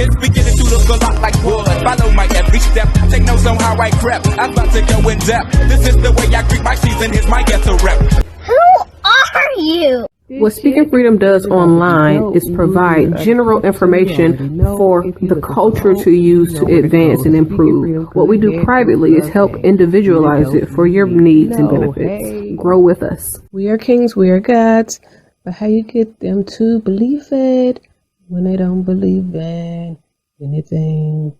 It's beginning to look a lot like wood. Follow my every step. Take notes on how I crept. I'm about to go in depth. This is the way I greet my season. Here's my ghetto rep. Who are you? What Speaking Freedom does online is provide general information for the culture to use to advance and improve. What we do privately is help individualize it for your needs and benefits. Grow with us. We are kings, we are gods, but how you get them to believe it when they don't believe in anything?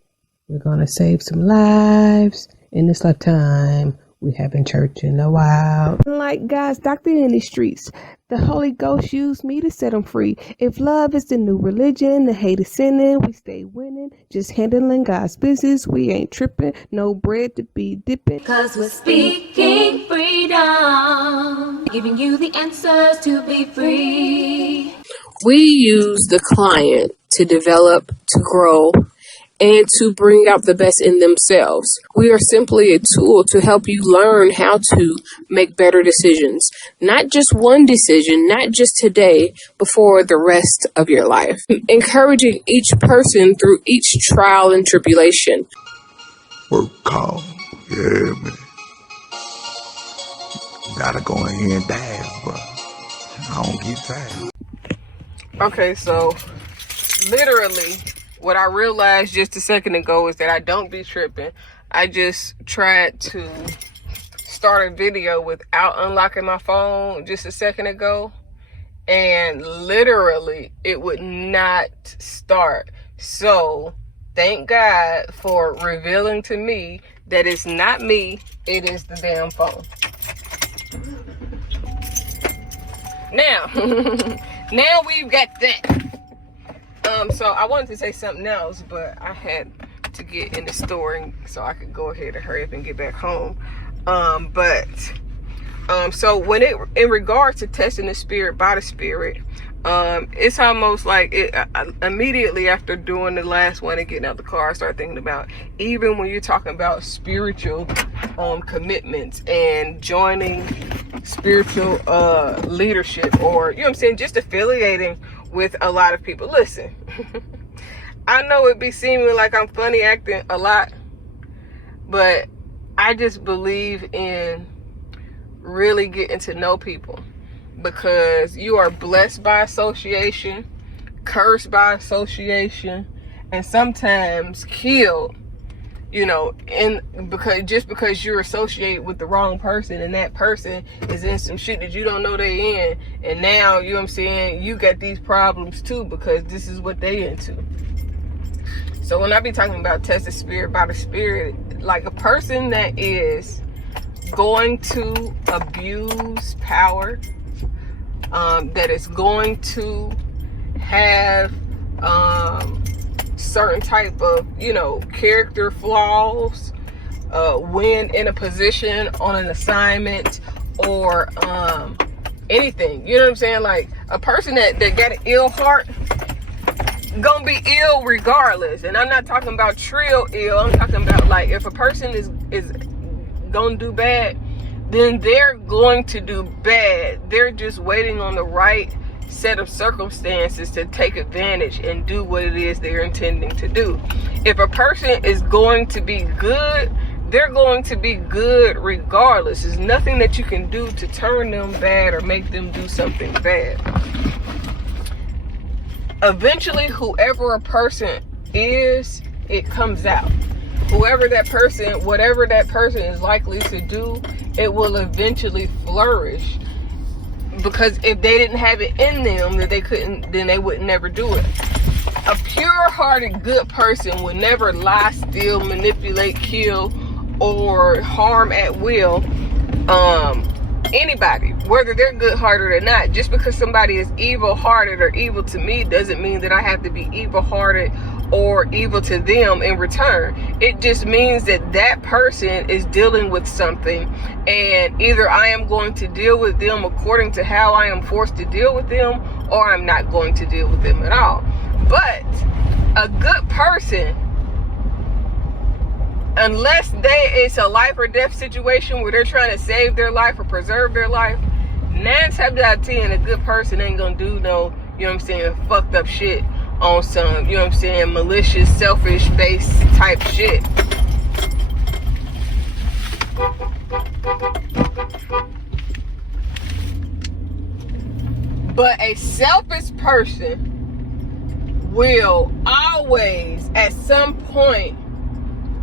We're going to save some lives in this lifetime. We haven't church in a while. Like God's doctor in these streets, the Holy Ghost used me to set them free. If love is the new religion, the hate is sinning, we stay winning. Just handling God's business, we ain't tripping. No bread to be dipping. 'Cause we're speaking freedom, giving you the answers to be free. We use the client to develop, to grow, and to bring out the best in themselves. We are simply a tool to help you learn how to make better decisions. Not just one decision, not just today, but for the rest of your life. Encouraging each person through each trial and tribulation. Work call. Yeah, man. Gotta go in here and dance, but I don't get tired. Okay, so literally, what I realized just a second ago is that I don't be tripping. I just tried to start a video without unlocking my phone just a second ago, and literally it would not start. So thank God for revealing to me that it's not me, it is the damn phone. Now, now we've got that. So I wanted to say something else, but I had to get in the store so I could go ahead and hurry up and get back home. So when in regards to testing the spirit by the spirit, it's almost like immediately after doing the last one and getting out the car, I started thinking about, even when you're talking about spiritual commitments and joining spiritual leadership, or, you know what I'm saying, just affiliating with a lot of people. Listen, I know it be seeming like I'm funny acting a lot, but I just believe in really getting to know people, because you are blessed by association, cursed by association, and sometimes killed, you know, because you're associated with the wrong person, and that person is in some shit that you don't know they in, and now, you know what I'm saying, you got these problems too because this is what they into. So when I be talking about tested spirit by the spirit, like a person that is going to abuse power, that is going to have certain type of, you know, character flaws when in a position, on an assignment, or anything, you know what I'm saying? Like a person that got an ill heart gonna be ill regardless. And I'm not talking about trill ill, I'm talking about, like, if a person is gonna do bad, then they're going to do bad. They're just waiting on the right set of circumstances to take advantage and do what it is they're intending to do. If a person is going to be good, they're going to be good regardless. There's nothing that you can do to turn them bad or make them do something bad. Eventually, whoever a person is, it comes out. Whoever that person, whatever that person is likely to do, it will eventually flourish. Because if they didn't have it in them, that they couldn't, then they would never do it. A pure-hearted, good person would never lie, steal, manipulate, kill, or harm at will anybody, whether they're good-hearted or not. Just because somebody is evil-hearted or evil to me doesn't mean that I have to be evil-hearted or evil to them in return. It just means that that person is dealing with something, and either I am going to deal with them according to how I am forced to deal with them, or I'm not going to deal with them at all. But a good person, unless it's a life or death situation where they're trying to save their life or preserve their life, 9 times out of 10, a good person ain't gonna do no, you know what I'm saying, fucked up shit on some, you know what I'm saying, malicious, selfish based type shit. But a selfish person will always at some point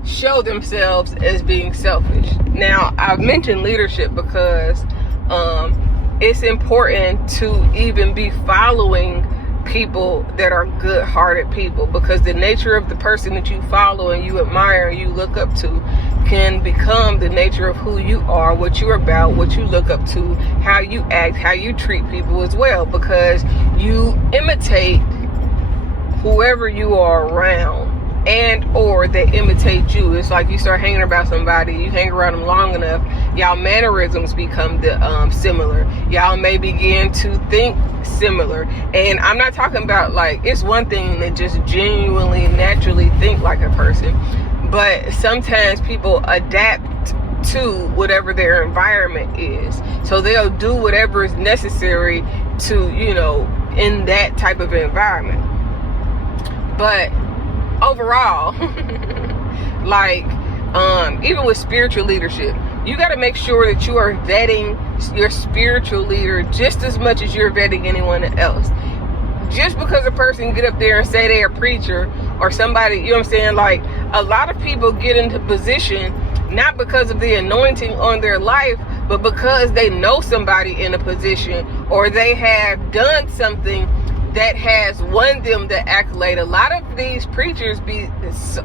show themselves as being selfish. Now, I've mentioned leadership because it's important to even be following people that are good-hearted people, because the nature of the person that you follow and you admire and you look up to can become the nature of who you are, what you're about, what you look up to, how you act, how you treat people as well, because you imitate whoever you are around, and or they imitate you. It's like you start hanging around somebody, you hang around them long enough, y'all mannerisms become similar. Y'all may begin to think similar. And I'm not talking about like, it's one thing to just genuinely, naturally think like a person, but sometimes people adapt to whatever their environment is. So they'll do whatever is necessary to, you know, in that type of environment. But overall, like, even with spiritual leadership, you got to make sure that you are vetting your spiritual leader just as much as you're vetting anyone else. Just because a person get up there and say they're a preacher or somebody, you know what I'm saying, like, a lot of people get into position not because of the anointing on their life, but because they know somebody in a position, or they have done something that has won them the accolade. A lot of these preachers be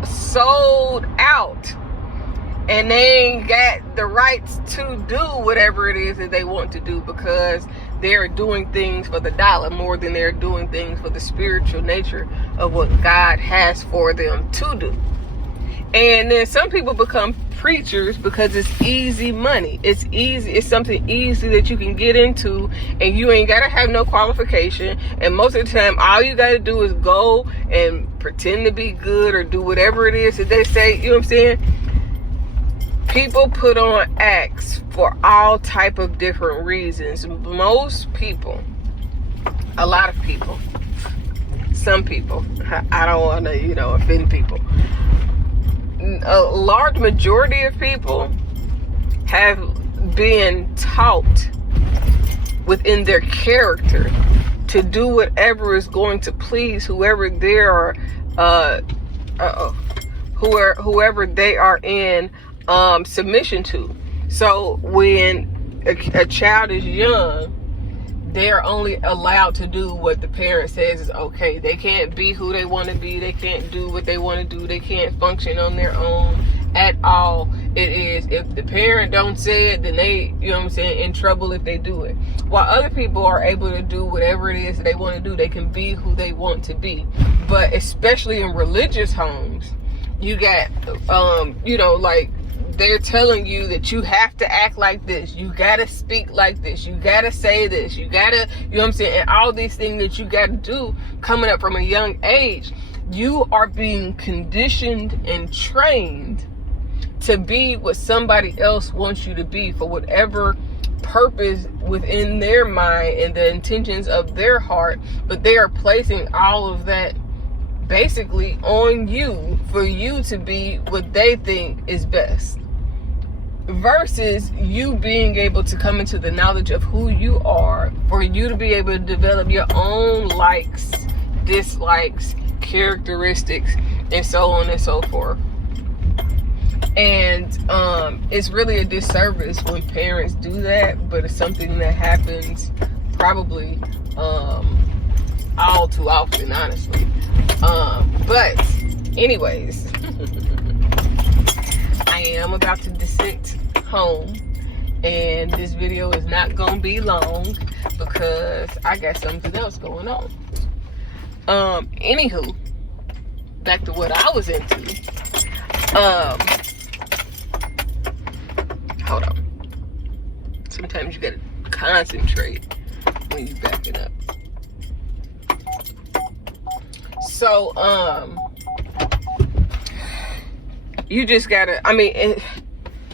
sold out, and they ain't got the rights to do whatever it is that they want to do, because they're doing things for the dollar more than they're doing things for the spiritual nature of what God has for them to do. And then some people become preachers because it's easy money. It's easy. It's something easy that you can get into, and you ain't got to have no qualification. And most of the time, all you got to do is go and pretend to be good or do whatever it is that they say. You know what I'm saying? People put on acts for all type of different reasons. Most people, a lot of people, some people, I don't want to, you know, offend people. A large majority of people have been taught within their character to do whatever is going to please whoever they are, whoever they are in submission to. So when a child is young, they're only allowed to do what the parent says is okay. They can't be who they want to be. They can't do what they want to do. They can't function on their own at all. It is, if the parent don't say it, then they, you know what I'm saying, in trouble if they do it. While other people are able to do whatever it is that they want to do, they can be who they want to be. But especially in religious homes, you got, you know, like, they're telling you that you have to act like this, you gotta speak like this, you gotta say this, you gotta, you know what I'm saying, and all these things that you gotta do coming up from a young age. You are being conditioned and trained to be what somebody else wants you to be for whatever purpose within their mind and the intentions of their heart, but they are placing all of that basically on you for you to be what they think is best, versus you being able to come into the knowledge of who you are, for you to be able to develop your own likes, dislikes, characteristics, and so on and so forth. And it's really a disservice when parents do that, but it's something that happens probably all too often, honestly. But anyways, I am about to descent home, and this video is not gonna be long because I got something else going on. Anywho, back to what I was into. Hold on. Sometimes you gotta concentrate when you backing up. So, you just gotta, I mean,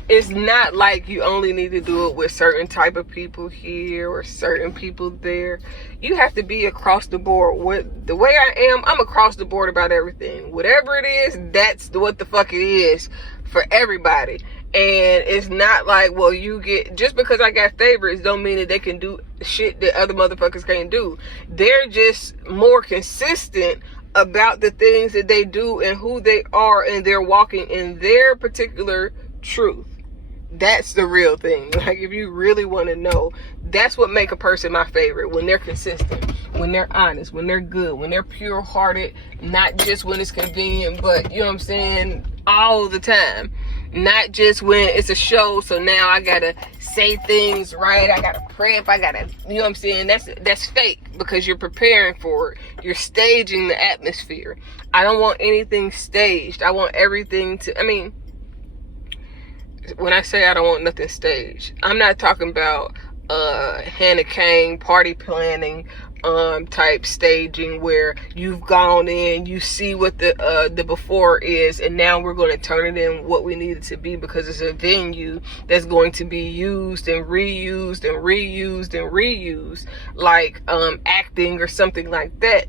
it's not like you only need to do it with certain type of people here or certain people there. You have to be across the board. The way I am, I'm across the board about everything. Whatever it is, that's what the fuck it is for everybody. And it's not like, well, just because I got favorites don't mean that they can do shit that other motherfuckers can't do. They're just more consistent about the things that they do and who they are, and they're walking in their particular truth. That's the real thing. Like, if you really want to know, that's what make a person my favorite. When they're consistent, when they're honest, when they're good, when they're pure-hearted, not just when it's convenient, but, you know what I'm saying, all the time. Not just when it's a show, so now I gotta say things right, I gotta prep, I gotta, you know what I'm saying? That's fake, because you're preparing for it. You're staging the atmosphere. I don't want anything staged. I want everything to, when I say I don't want nothing staged, I'm not talking about Hannah Kane party planning type staging where you've gone in, you see what the before is, and now we're going to turn it in what we need it to be, because it's a venue that's going to be used and reused and reused and reused, like acting or something like that.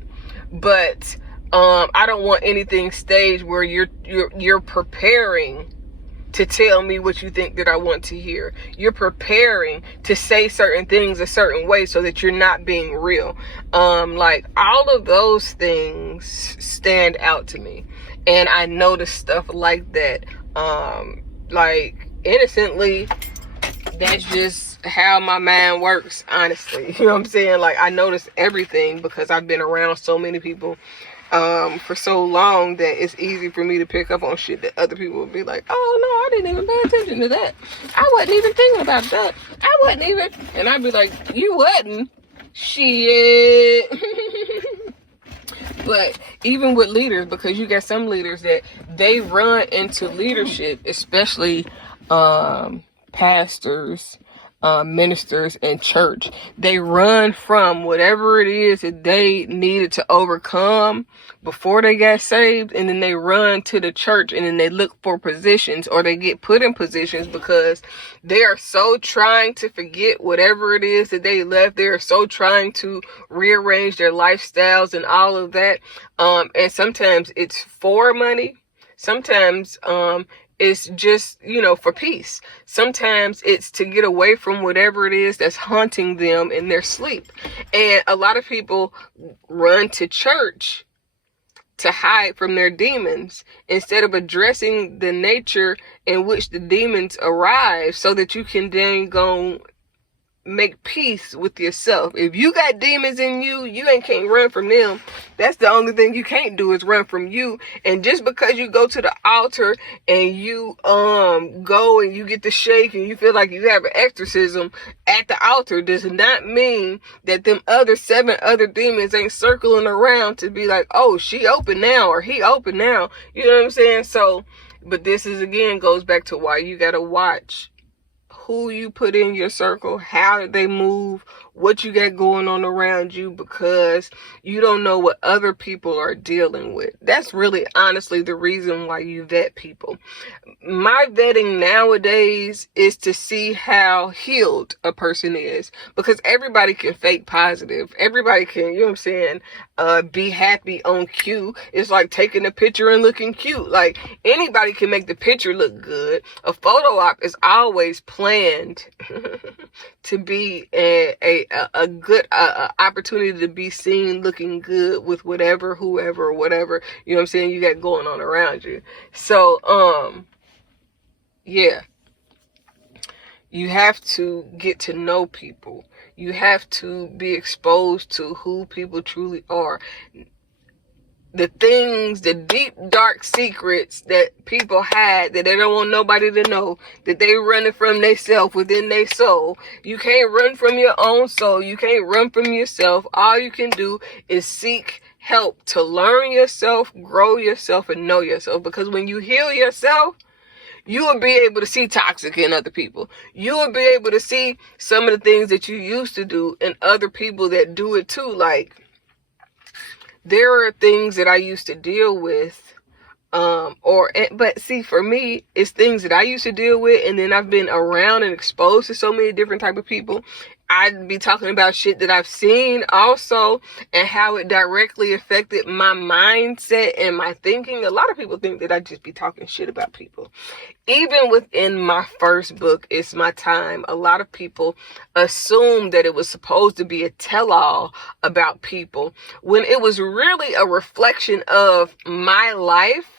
But I don't want anything staged where you're preparing to tell me what you think that I want to hear. You're preparing to say certain things a certain way so that you're not being real. Like, all of those things stand out to me. And I notice stuff like that. Like, innocently, that's just how my mind works, honestly. You know what I'm saying? Like, I notice everything because I've been around so many people for so long that it's easy for me to pick up on shit that other people would be like, oh no, I didn't even pay attention to that. I wasn't even thinking about that. I wasn't even, and I'd be like, you wasn't? Shit. But even with leaders, because you got some leaders that they run into leadership, especially pastors, ministers in church. They run from whatever it is that they needed to overcome before they got saved, and then they run to the church, and then they look for positions, or they get put in positions because they are so trying to forget whatever it is that they left. They are so trying to rearrange their lifestyles and all of that. And sometimes it's for money. Sometimes it's just, for peace. Sometimes it's to get away from whatever it is that's haunting them in their sleep. And a lot of people run to church to hide from their demons instead of addressing the nature in which the demons arise, so that you can then go make peace with yourself. If you got demons in you, you can't run from them. That's the only thing you can't do, is run from you. And just because you go to the altar and you go and you get the shake and you feel like you have an exorcism at the altar, does not mean that them 7 other demons ain't circling around to be like, oh, she open now or he open now. You know what I'm saying? So, but this is, again, goes back to why you gotta watch who you put in your circle, how they move, what you got going on around you, because you don't know what other people are dealing with. That's really, honestly, the reason why you vet people. My vetting nowadays is to see how healed a person is, because everybody can fake positive. Everybody can, you know what I'm saying, be happy on cue. It's like taking a picture and looking cute. Like, anybody can make the picture look good. A photo op is always planned to be a good opportunity to be seen looking good with whoever, you know what I'm saying, you got going on around you. So, yeah. You have to get to know people. You have to be exposed to who people truly are. The things, the deep, dark secrets that people hide that they don't want nobody to know, that they running from themselves within their soul. You can't run from your own soul. You can't run from yourself. All you can do is seek help to learn yourself, grow yourself, and know yourself. Because when you heal yourself, you will be able to see toxic in other people. You will be able to see some of the things that you used to do in other people that do it too. Like, there are things that I used to deal with But see, for me, it's things that I used to deal with, and then I've been around and exposed to so many different type of people. I'd be talking about shit that I've seen also, and how it directly affected my mindset and my thinking. A lot of people think that I just be talking shit about people. Even within my first book, It's My Time, a lot of people assumed that it was supposed to be a tell-all about people, when it was really a reflection of my life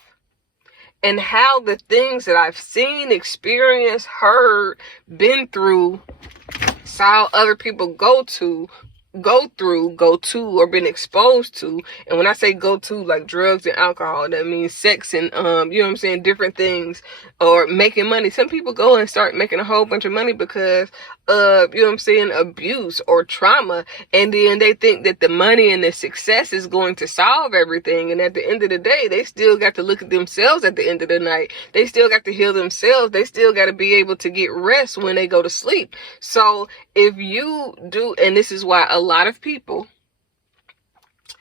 and how the things that I've seen, experienced, heard, been through, saw other people go through, or been exposed to. And when I say go to, like drugs and alcohol, that means sex and, you know what I'm saying, different things, or making money. Some people go and start making a whole bunch of money because of, you know what I'm saying, abuse or trauma. And then they think that the money and the success is going to solve everything. And at the end of the day, they still got to look at themselves at the end of the night. They still got to heal themselves. They still got to be able to get rest when they go to sleep. So if you do, and this is why a lot of people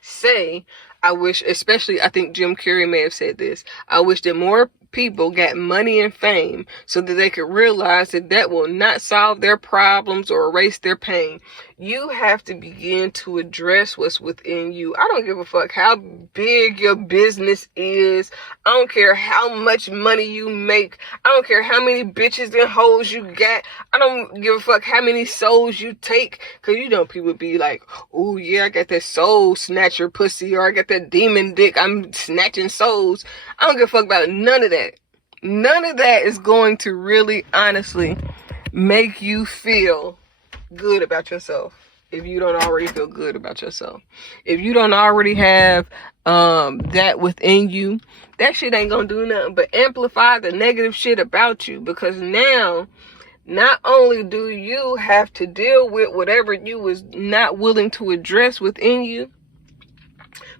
say, I wish, especially, I think Jim Carrey may have said this, I wish that more people got money and fame so that they could realize that that will not solve their problems or erase their pain. You have to begin to address what's within you. I don't give a fuck how big your business is. I don't care how much money you make. I don't care how many bitches and hoes you got. I don't give a fuck how many souls you take. Cause you know, people be like, oh yeah, I got that soul snatcher pussy, or I got that demon dick, I'm snatching souls. I don't give a fuck about none of that. None of that is going to really, honestly, make you feel good about yourself. If you don't already feel good about yourself, if you don't already have that within you, that shit ain't gonna do nothing but amplify the negative shit about you. Because now, not only do you have to deal with whatever you was not willing to address within you,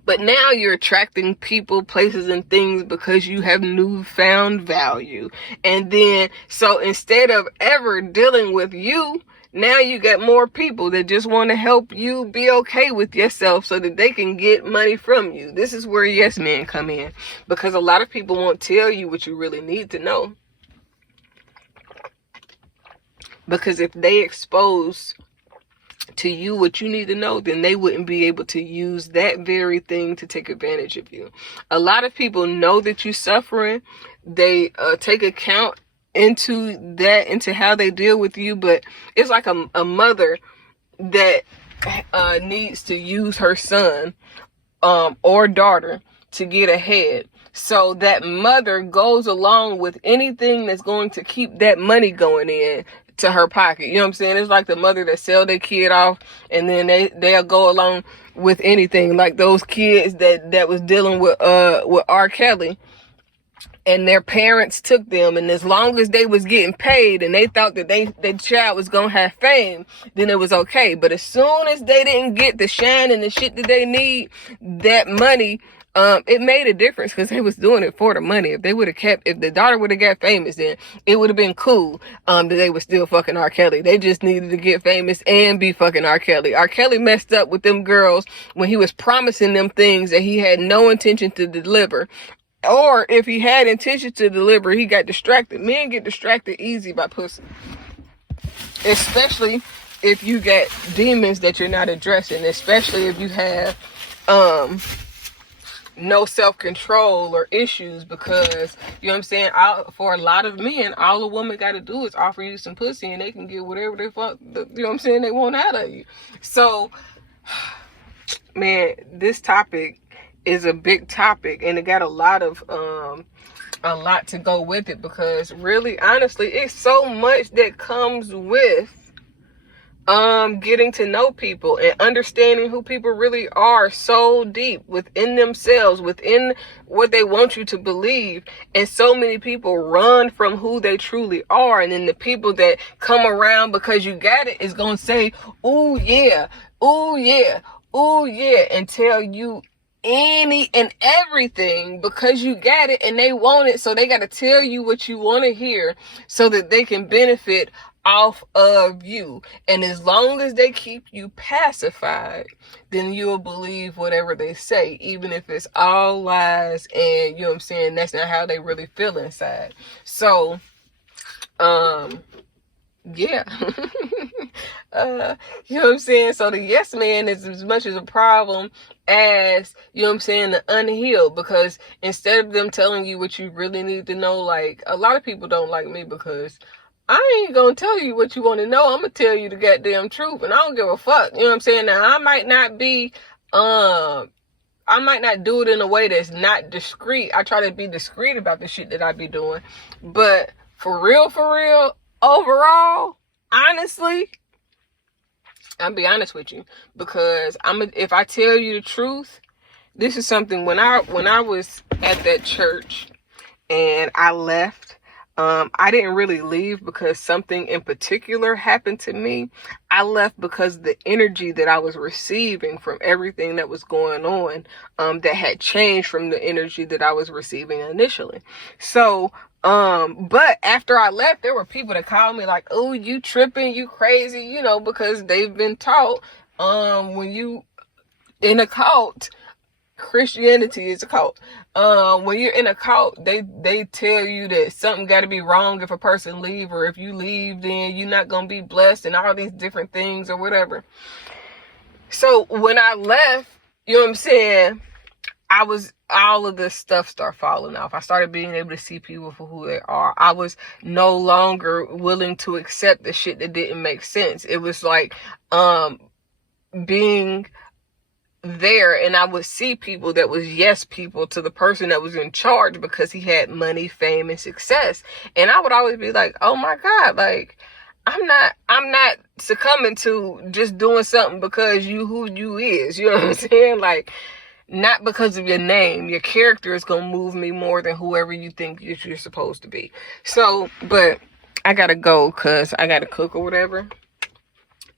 but now you're attracting people, places, and things because you have newfound value. And then, so instead of ever dealing with you, now you got more people that just want to help you be okay with yourself so that they can get money from you. This is where yes men come in, because a lot of people won't tell you what you really need to know. Because if they expose to you what you need to know, then they wouldn't be able to use that very thing to take advantage of you. A lot of people know that you're suffering. They take account into how they deal with you, but it's like a mother that needs to use her son or daughter to get ahead. So that mother goes along with anything that's going to keep that money going in to her pocket. You know what I'm saying? It's like the mother that sell their kid off, and then they'll go along with anything. Like those kids that was dealing with R. Kelly, and their parents took them, and as long as they was getting paid and they thought that their child was gonna have fame, then it was okay. But as soon as they didn't get the shine and the shit that they need, that money, it made a difference because they was doing it for the money. If the daughter would have got famous, then it would have been cool that they were still fucking R. Kelly. They just needed to get famous and be fucking R. Kelly. R. Kelly messed up with them girls when he was promising them things that he had no intention to deliver. Or if he had intention to deliver, he got distracted. Men get distracted easy by pussy. Especially if you got demons that you're not addressing. Especially if you have no self-control or issues. Because, you know what I'm saying, for a lot of men, all a woman got to do is offer you some pussy and they can get whatever they fuck, you know what I'm saying, they want out of you. So, man, this topic is a big topic, and it got a lot to go with it, because really, honestly, it's so much that comes with getting to know people and understanding who people really are so deep within themselves, within what they want you to believe. And so many people run from who they truly are, and then the people that come around because you got it is gonna say, "Ooh yeah, ooh yeah, ooh yeah," and tell you any and everything because you got it and they want it. So they got to tell you what you want to hear so that they can benefit off of you. And as long as they keep you pacified, then you'll believe whatever they say, even if it's all lies and, you know what I'm saying, that's not how they really feel inside. So, yeah. You know what I'm saying? So the yes man is as much as a problem as, you know what I'm saying, the unhealed, because instead of them telling you what you really need to know, like, a lot of people don't like me because I ain't gonna tell you what you want to know. I'm gonna tell you the goddamn truth, and I don't give a fuck. You know what I'm saying? Now, I might not do it in a way that's not discreet. I try to be discreet about the shit that I be doing. But for real, overall, honestly, I'll be honest with you, because if I tell you the truth, this is something when I was at that church and I left, I didn't really leave because something in particular happened to me. I left because the energy that I was receiving from everything that was going on, that had changed from the energy that I was receiving initially. So, but after I left, there were people that called me like, "Oh, you tripping, you crazy," you know, because they've been taught, when you in a cult, Christianity is a cult. When you're in a cult, they tell you that something got to be wrong if a person leave, or if you leave, then you're not gonna be blessed, and all these different things or whatever. So when I left, you know what I'm saying, all of this stuff started falling off. I started being able to see people for who they are. I was no longer willing to accept the shit that didn't make sense. It was like, being there, and I would see people that was yes people to the person that was in charge because he had money, fame, and success. And I would always be like, oh my God, like, I'm not succumbing to just doing something because who you is, you know what I'm saying? Like, not because of your name. Your character is gonna move me more than whoever you think you're supposed to be. So, but I gotta go because I gotta cook or whatever.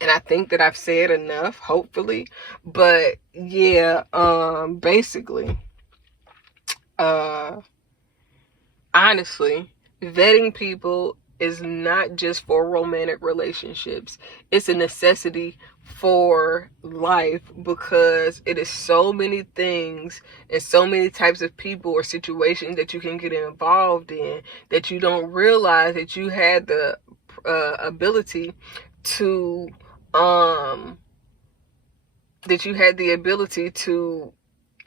And I think that I've said enough, hopefully. But yeah, basically, honestly, vetting people is not just for romantic relationships. It's a necessity for life, because it is so many things and so many types of people or situations that you can get involved in that you don't realize that you had the ability to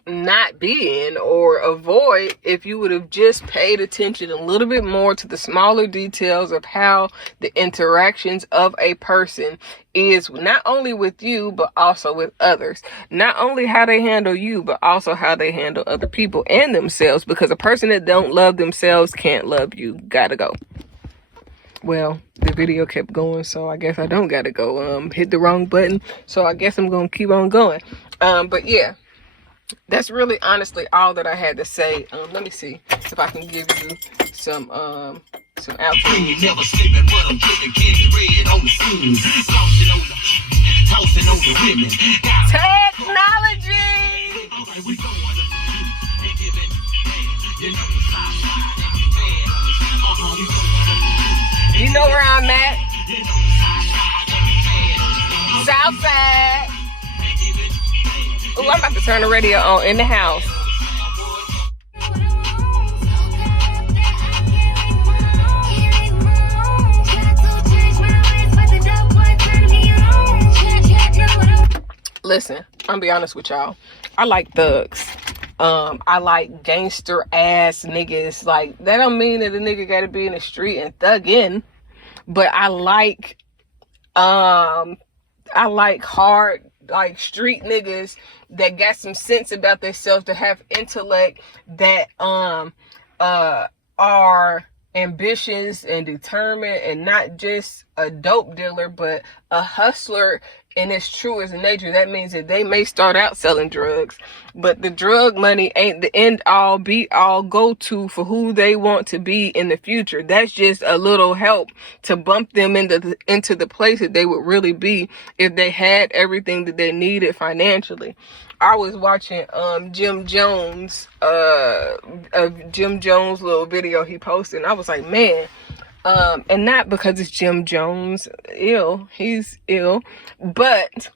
not be in or avoid if you would have just paid attention a little bit more to the smaller details of how the interactions of a person is, not only with you but also with others. Not only how they handle you but also how they handle other people and themselves, because a person that don't love themselves can't love you. Gotta go. Well, the video kept going, so I guess I don't gotta go. Hit the wrong button, so I guess I'm gonna keep on going. But yeah, that's really honestly all that I had to say. Let me see if I can give you some outro. Never sleeping, but I'm getting candy red on the scene. Tossing on the women. Technology! Alright, we going and giving, you know, you know where I'm at. Southside. Oh, I'm about to turn the radio on in the house. Listen, I'm gonna be honest with y'all. I like thugs. I like gangster ass niggas. Like, that don't mean that a nigga gotta be in the street and thugging, but I like hard, like, street niggas that got some sense about themselves, that have intellect, that are ambitious and determined, and not just a dope dealer but a hustler in its truest nature. That means that they may start out selling drugs, but the drug money ain't the end all be all go to for who they want to be in the future. That's just a little help to bump them into the place that they would really be if they had everything that they needed financially. I was watching Jim Jones little video he posted, and I was like, man, And not because it's Jim Jones ill, he's ill, but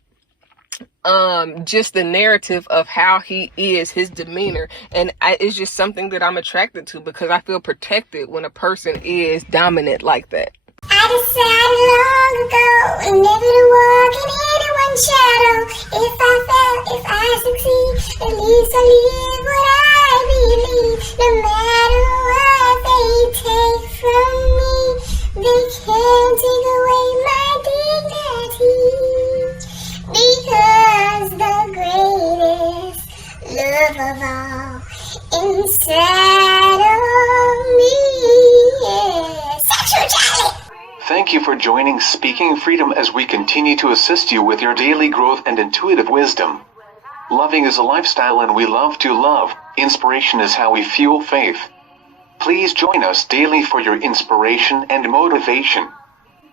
just the narrative of how he is, his demeanor, and it's just something that I'm attracted to because I feel protected when a person is dominant like that. I decided long ago never to walk in anyone's shadow. If I fail, if I succeed, at least I live what I believe. No matter what they take from me, they can't take away my dignity. Because the greatest love of all inside of me is sexuality. Thank you for joining Speaking Freedom as we continue to assist you with your daily growth and intuitive wisdom. Loving is a lifestyle and we love to love. Inspiration is how we fuel faith. Please join us daily for your inspiration and motivation.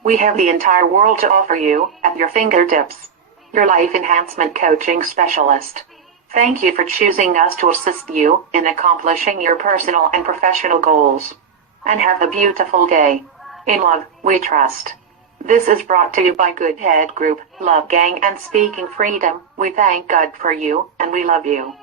We have the entire world to offer you at your fingertips. Your life enhancement coaching specialist. Thank you for choosing us to assist you in accomplishing your personal and professional goals. And have a beautiful day. In love, we trust. This is brought to you by Good Head Group, Love Gang and Speaking Freedom. We thank God for you, and we love you.